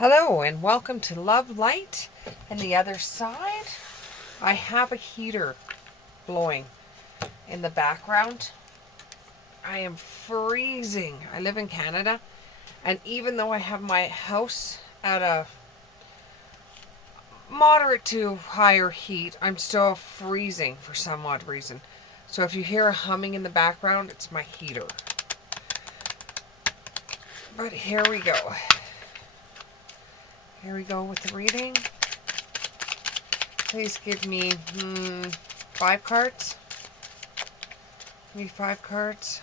Hello and welcome to Love Light. And the other side, I have a heater blowing in the background. I am freezing. I live in Canada, and even though I have my house at a moderate to higher heat, I'm still freezing for some odd reason. So if you hear a humming in the background, it's my heater. But here we go. Here we go with the reading. Please give me 5 cards. Give me 5 cards.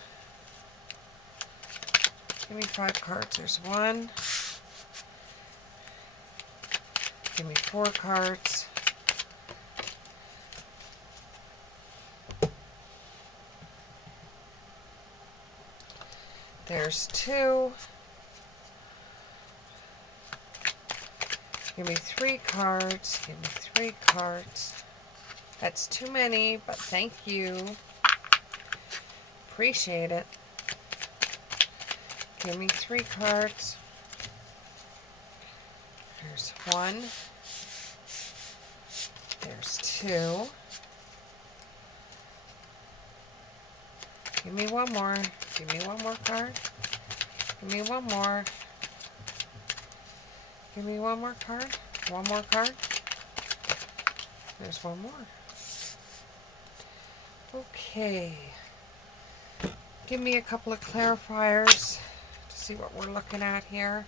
Give me 5 cards. There's 1. Give me 4 cards. There's 2. Give me 3 cards. Give me 3 cards. That's too many, but thank you. Appreciate it. Give me 3 cards. There's 1. There's 2. Give me 1 more. Give me 1 more card. Give me 1 more. Give me 1 more card. 1 more card. There's 1 more. Okay. Give me a couple of clarifiers to see what we're looking at here.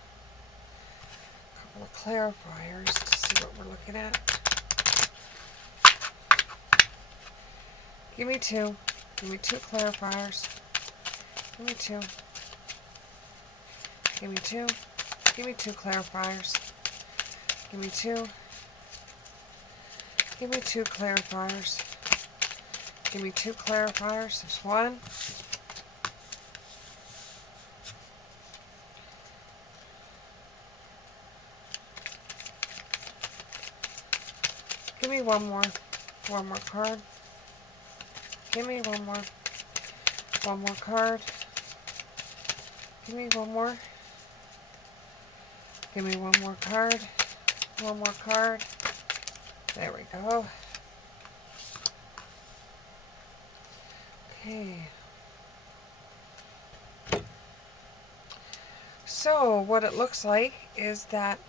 A couple of clarifiers to see what we're looking at. Give me 2. Give me 2 clarifiers. Give me 2. Give me 2. Give me 2 clarifiers. Give me 2. Give me 2 clarifiers. Give me 2 clarifiers. There's 1. Give me 1 more. 1 more card. Give me 1 more. 1 more card. Give me 1 more. Give me 1 more card. 1 more card. There we go. Okay. So what it looks like is that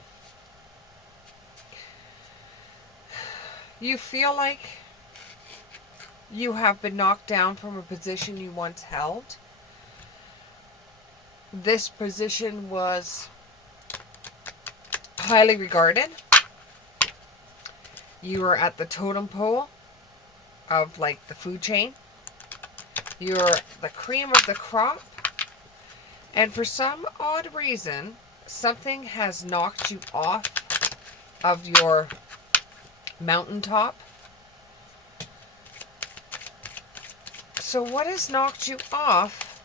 you feel like you have been knocked down from a position you once held. This position was highly regarded. You were at the totem pole of like the food chain. You're the cream of the crop. And for some odd reason, something has knocked you off of your mountaintop. So what has knocked you off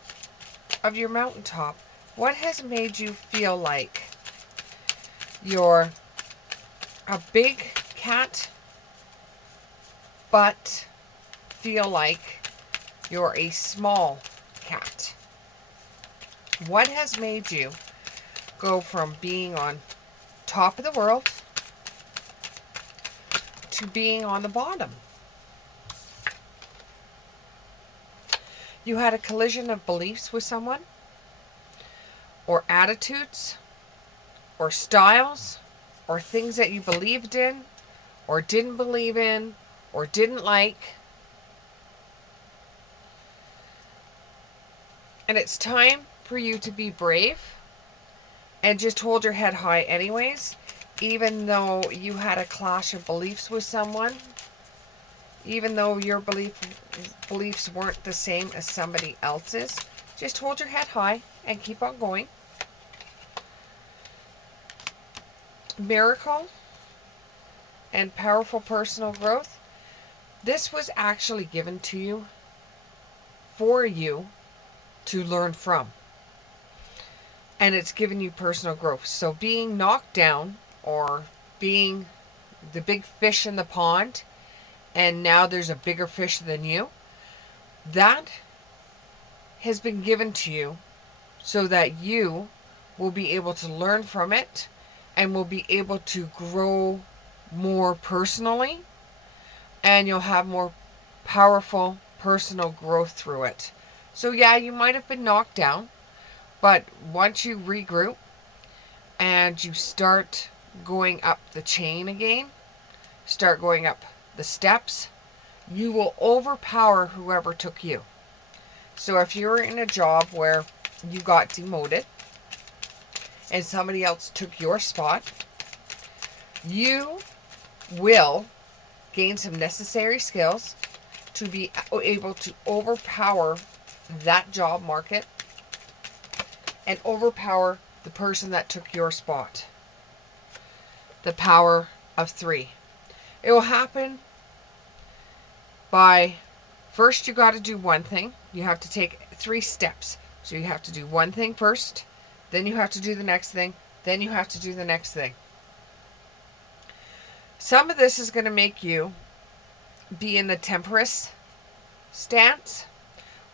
of your mountaintop? What has made you feel like you're a big cat, but feel like you're a small cat? What has made you go from being on top of the world to being on the bottom? You had a collision of beliefs with someone, or attitudes, or styles, or things that you believed in, or didn't believe in, or didn't like. And it's time for you to be brave and just hold your head high anyways, even though you had a clash of beliefs with someone, even though your beliefs weren't the same as somebody else's. Just hold your head high and keep on going. Miracle and powerful personal growth. This was actually given to you for you to learn from. And it's given you personal growth. So being knocked down, or being the big fish in the pond, and now there's a bigger fish than you, that has been given to you so that you will be able to learn from it and will be able to grow more personally, and you'll have more powerful personal growth through it. So yeah, you might have been knocked down, but once you regroup and you start going up the chain again, start going up the steps, you will overpower whoever took you. So if you're in a job where you got demoted and somebody else took your spot, you will gain some necessary skills to be able to overpower that job market and overpower the person that took your spot. The power of 3. It will happen by, first you got to do one thing. You have to take 3 steps. So you have to do one thing first, then you have to do the next thing, then you have to do the next thing. Some of this is going to make you be in the temperance stance,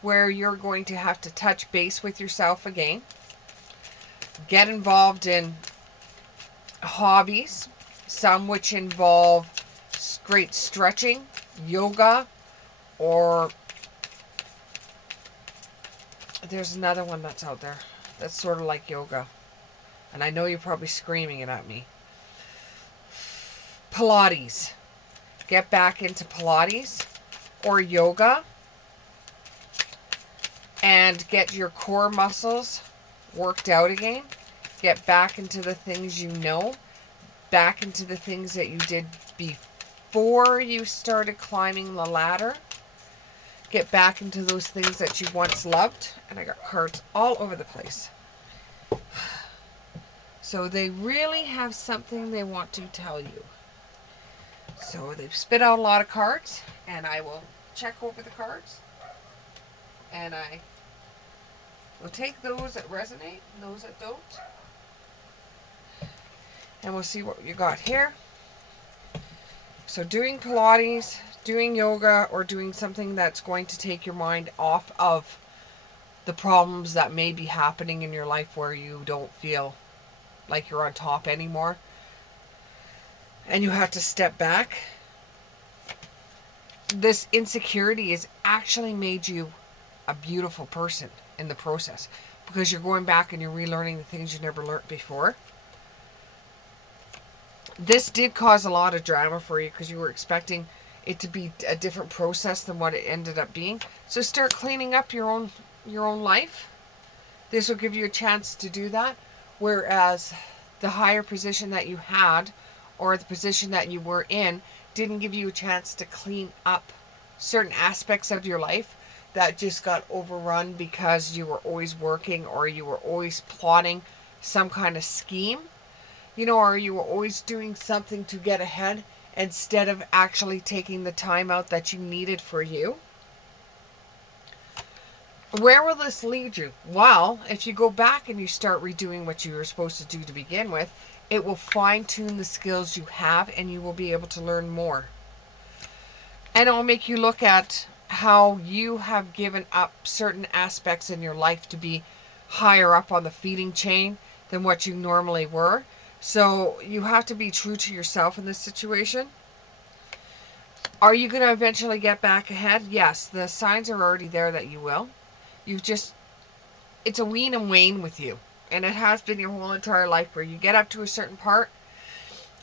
where you're going to have to touch base with yourself again, get involved in hobbies, some which involve great stretching, yoga, or there's another one that's out there that's sort of like yoga, and I know you're probably screaming it at me. Pilates. Get back into Pilates or yoga and get your core muscles worked out again. Get back into the things you know, back into the things that you did before you started climbing the ladder. Get back into those things that you once loved. And I got cards all over the place. So they really have something they want to tell you. So they've spit out a lot of cards, and I will check over the cards. And I will take those that resonate and those that don't. And we'll see what you got here. So doing Pilates, doing yoga, or doing something that's going to take your mind off of the problems that may be happening in your life where you don't feel like you're on top anymore. And you have to step back. This insecurity has actually made you a beautiful person in the process, because you're going back and you're relearning the things you never learned before. This did cause a lot of drama for you because you were expecting it to be a different process than what it ended up being. So start cleaning up your own life. This will give you a chance to do that. Whereas the higher position that you had, or the position that you were in, didn't give you a chance to clean up certain aspects of your life that just got overrun because you were always working, or you were always plotting some kind of scheme, or you were always doing something to get ahead instead of actually taking the time out that you needed for you. Where will this lead you? Well, if you go back and you start redoing what you were supposed to do to begin with, it will fine-tune the skills you have, and you will be able to learn more. And it will make you look at how you have given up certain aspects in your life to be higher up on the feeding chain than what you normally were. So you have to be true to yourself in this situation. Are you going to eventually get back ahead? Yes, the signs are already there that you will. It's a wean and wane with you. And it has been your whole entire life, where you get up to a certain part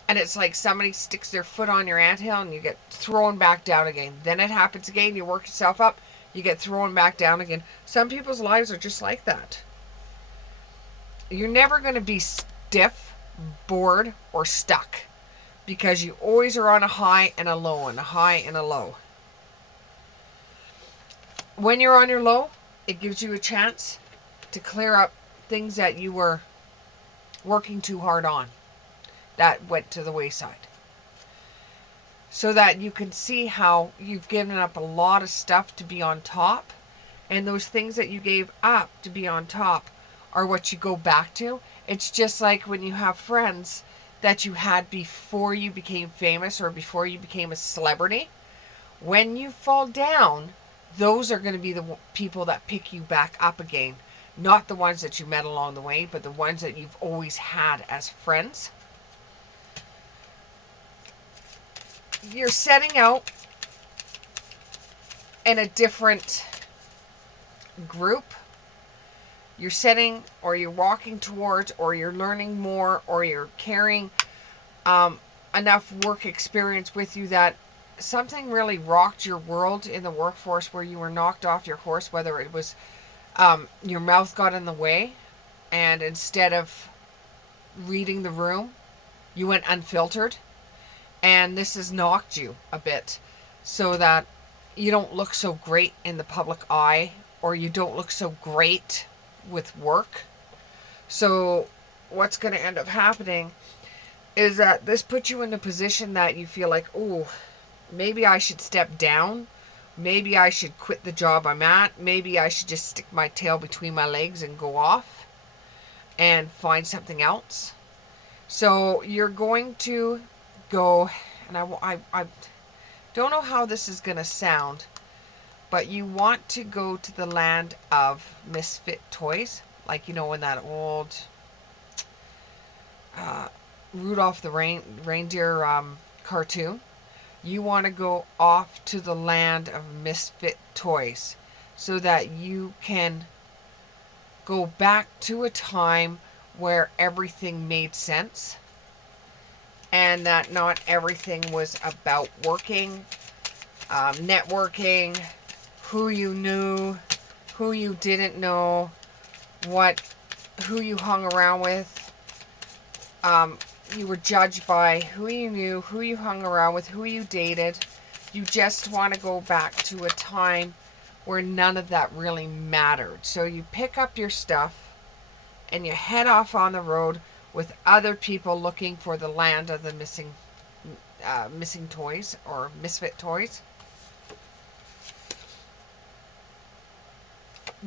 and it's like somebody sticks their foot on your anthill and you get thrown back down again. Then it happens again, you work yourself up, you get thrown back down again. Some people's lives are just like that. You're never going to be stiff, bored, or stuck, because you always are on a high and a low, and a high and a low. When you're on your low, it gives you a chance to clear up things that you were working too hard on that went to the wayside, so that you can see how you've given up a lot of stuff to be on top, and those things that you gave up to be on top are what you go back to. It's just like when you have friends that you had before you became famous or before you became a celebrity. When you fall down, those are going to be the people that pick you back up again. Not the ones that you met along the way, but the ones that you've always had as friends. you're setting out in a different group. You're setting, or you're walking towards, or you're learning more, or you're carrying enough work experience with you that something really rocked your world in the workforce, where you were knocked off your horse, whether it was your mouth got in the way, and instead of reading the room, you went unfiltered, and this has knocked you a bit so that you don't look so great in the public eye, or you don't look so great with work. So what's going to end up happening is that this puts you in a position that you feel like, oh, maybe I should step down. Maybe I should quit the job I'm at. Maybe I should just stick my tail between my legs and go off and find something else. So you're going to go, and I don't know how this is going to sound, but you want to go to the land of misfit toys. Like, you know, in that old Rudolph the reindeer cartoon. You want to go off to the land of misfit toys so that you can go back to a time where everything made sense and that not everything was about working, networking, who you knew, who you didn't know, who you hung around with. You were judged by who you knew, who you hung around with, who you dated. You just want to go back to a time where none of that really mattered. So you pick up your stuff and you head off on the road with other people looking for the land of the missing toys, or misfit toys.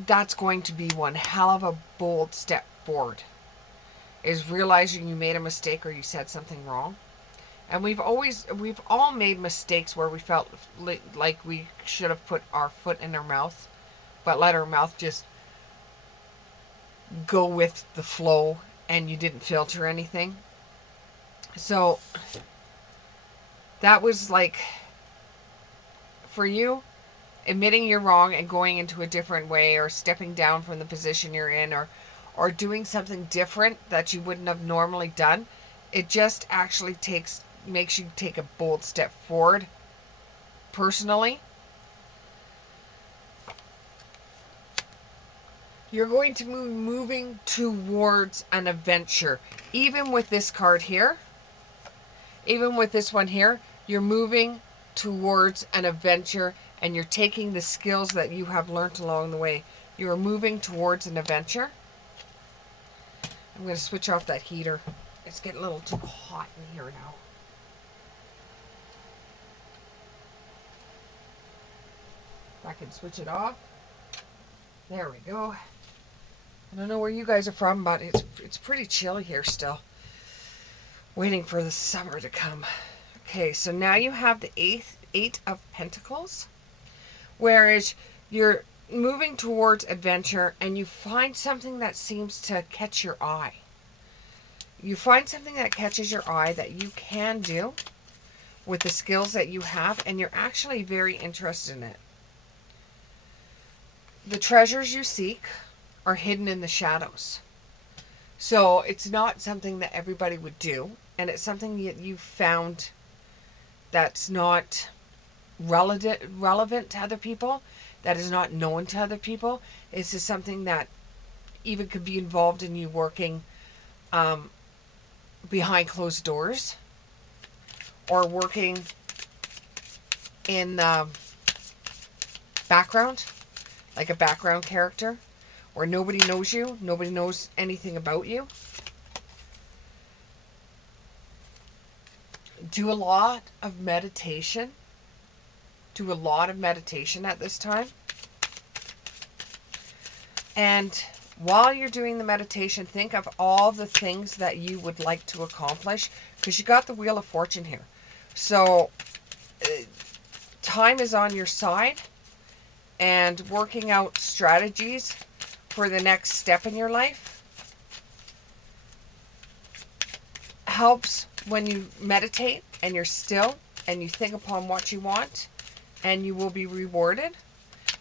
That's going to be one hell of a bold step forward, is realizing you made a mistake or you said something wrong. And we've all made mistakes where we felt like we should have put our foot in our mouth, but let our mouth just go with the flow, and you didn't filter anything. So that was like, for you, admitting you're wrong and going into a different way, or stepping down from the position you're in, or doing something different that you wouldn't have normally done. It just actually makes you take a bold step forward personally. You're going to be moving towards an adventure. Even with this card here, even with this one here, you're moving towards an adventure, and you're taking the skills that you have learned along the way. You're moving towards an adventure. I'm going to switch off that heater. It's getting a little too hot in here now. I can switch it off. There we go. I don't know where you guys are from, but it's pretty chilly here still. Waiting for the summer to come. Okay, so now you have the Eight of Pentacles, whereas you're moving towards adventure and you find something that seems to catch your eye. You find something that catches your eye that you can do with the skills that you have, and you're actually very interested in it. The treasures you seek are hidden in the shadows. So it's not something that everybody would do, and it's something that you found that's not relevant to other people, that is not known to other people. This is something that even could be involved in you working behind closed doors, or working in the background, like a background character, where nobody knows you, nobody knows anything about you. Do a lot of meditation. Do a lot of meditation at this time. And while you're doing the meditation, think of all the things that you would like to accomplish, because you got the Wheel of Fortune here. So time is on your side, and working out strategies for the next step in your life helps when you meditate and you're still and you think upon what you want, and you will be rewarded.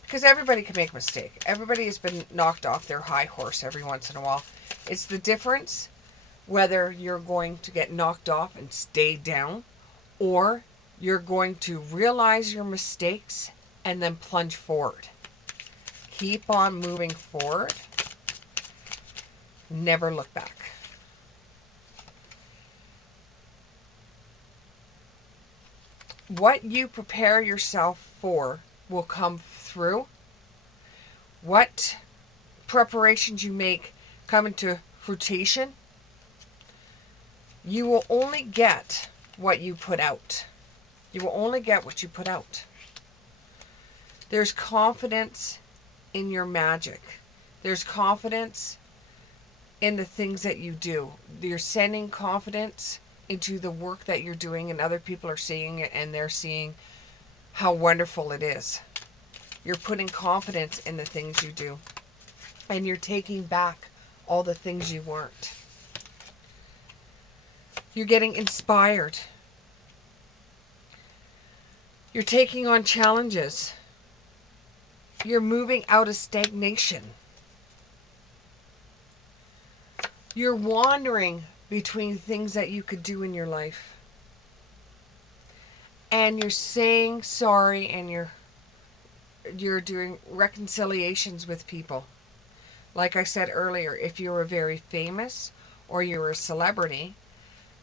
Because everybody can make a mistake. Everybody has been knocked off their high horse every once in a while. It's the difference whether you're going to get knocked off and stay down, or you're going to realize your mistakes and then plunge forward. Keep on moving forward. Never look back. What you prepare yourself for will come through. What preparations you make come into fruition. You will only get what you put out. You will only get what you put out. There's confidence in your magic. There's confidence in the things that you do. You're sending confidence into the work that you're doing, and other people are seeing it, and they're seeing how wonderful it is. You're putting confidence in the things you do, and you're taking back all the things you weren't. You're getting inspired. You're taking on challenges. You're moving out of stagnation. You're wandering between things that you could do in your life. And you're saying sorry, and you're doing reconciliations with people. Like I said earlier, if you're very famous or you're a celebrity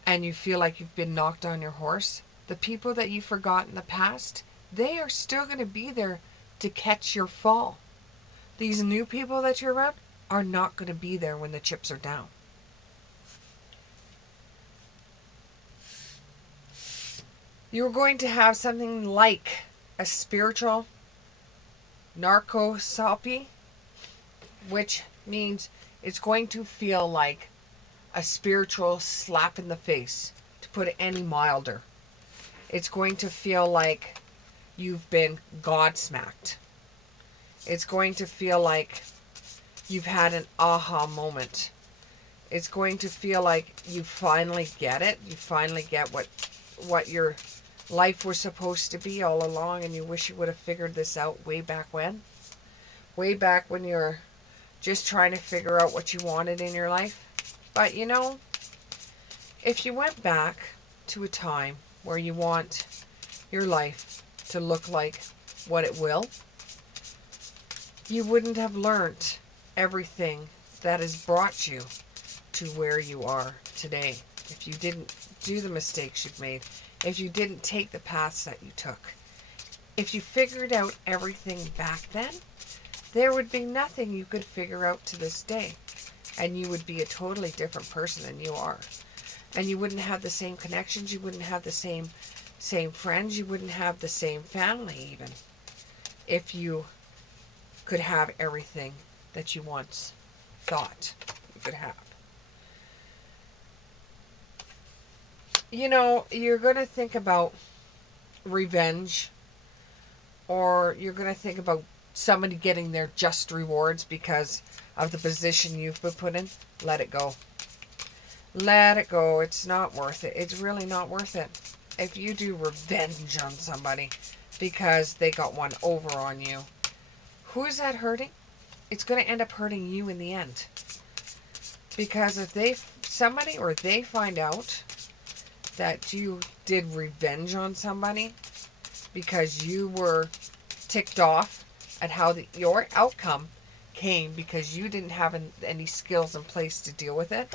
and you feel like you've been knocked on your horse, the people that you forgot in the past, they are still going to be there to catch your fall. These new people that you're around are not going to be there when the chips are down. You're going to have something like a spiritual narcosopy, which means it's going to feel like a spiritual slap in the face, to put it any milder. It's going to feel like you've been godsmacked. It's going to feel like you've had an aha moment. It's going to feel like you finally get it. You finally get what your life was supposed to be all along, and you wish you would have figured this out way back when. Way back when you're just trying to figure out what you wanted in your life. But you know, if you went back to a time where you want your life to look like what it will, you wouldn't have learned everything that has brought you to where you are today. If you didn't do the mistakes you've made, if you didn't take the paths that you took, if you figured out everything back then, there would be nothing you could figure out to this day. And you would be a totally different person than you are. And you wouldn't have the same connections, you wouldn't have the same friends, you wouldn't have the same family even, if you could have everything that you once thought you could have. You know, you're going to think about revenge, or you're going to think about somebody getting their just rewards because of the position you've been put in. Let it go. Let it go. It's not worth it. It's really not worth it. If you do revenge on somebody because they got one over on you, who is that hurting? It's going to end up hurting you in the end. Because if they find out that you did revenge on somebody because you were ticked off at how your outcome came because you didn't have any skills in place to deal with it,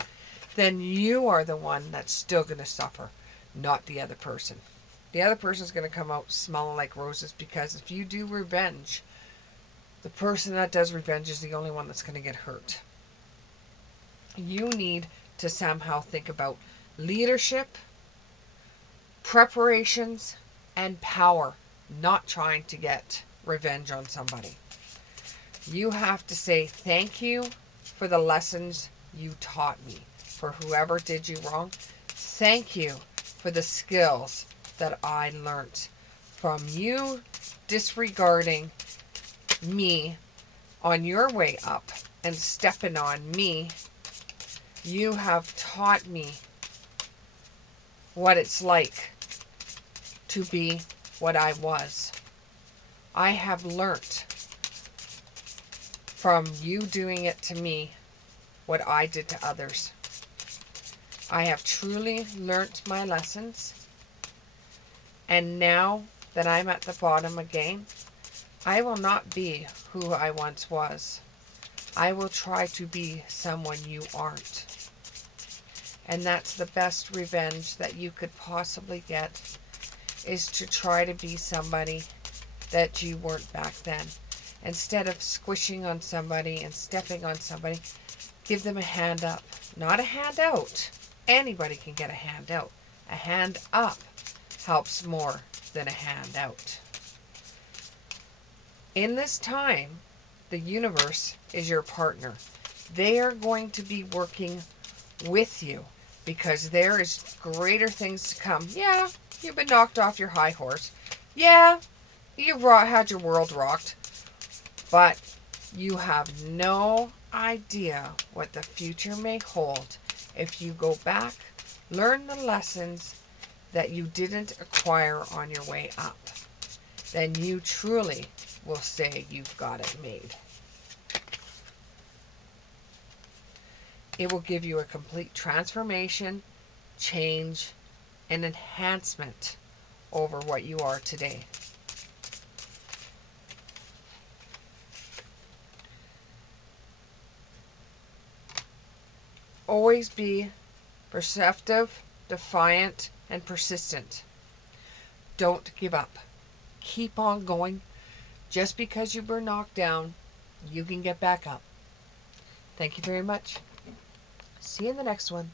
then you are the one that's still going to suffer, not the other person. The other person's going to come out smelling like roses, because if you do revenge, the person that does revenge is the only one that's going to get hurt. You need to somehow think about leadership, preparations, and power, not trying to get revenge on somebody. You have to say thank you for the lessons you taught me. For whoever did you wrong, thank you for the skills that I learned from you disregarding me on your way up and stepping on me. You have taught me what it's like to be what I was. I have learnt from you doing it to me what I did to others. I have truly learnt my lessons, and now that I'm at the bottom again, I will not be who I once was. I will try to be someone you aren't. And that's the best revenge that you could possibly get, is to try to be somebody that you weren't back then. Instead of squishing on somebody and stepping on somebody, give them a hand up, not a hand out. Anybody can get a hand out. A hand up helps more than a hand out. In this time, the universe is your partner. They are going to be working with you because there is greater things to come. Yeah, you've been knocked off your high horse. Yeah, you've had your world rocked. But you have no idea what the future may hold if you go back, learn the lessons that you didn't acquire on your way up. Then you truly will say you've got it made. It will give you a complete transformation, change, and enhancement over what you are today. Always be perceptive, defiant, and persistent. Don't give up. Keep on going. Just because you've been knocked down, you can get back up. Thank you very much. See you in the next one.